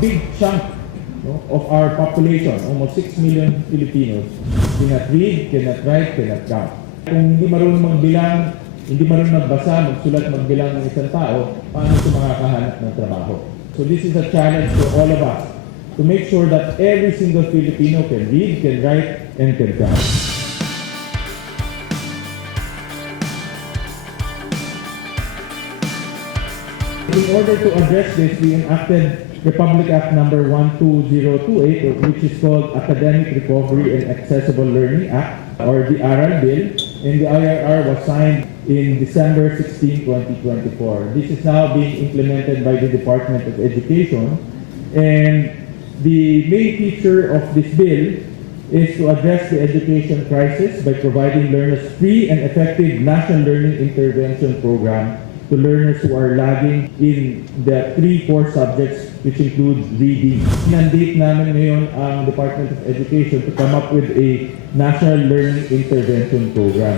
big chunk, no, of our population, almost 6 million Filipinos, cannot read, cannot write, cannot count. Kung hindi marunong magbilang, hindi marunong magbasa, magsulat, magbilang ng isang tao, paano ito makakahanap ng trabaho? So this is a challenge for all of us to make sure that every single Filipino can read, can write, and can count. In order to address this, we enacted Republic Act number 12028, which is called Academic Recovery and Accessible Learning Act, or the ARAL Bill, and the IRR was signed in December 16, 2024. This is now being implemented by the Department of Education, and the main feature of this bill is to address the education crisis by providing learners free and effective national learning intervention program to learners who are lagging in the 3 core subjects, which includes reading. Mandate namin ngayon ang Department of Education to come up with a national learning intervention program.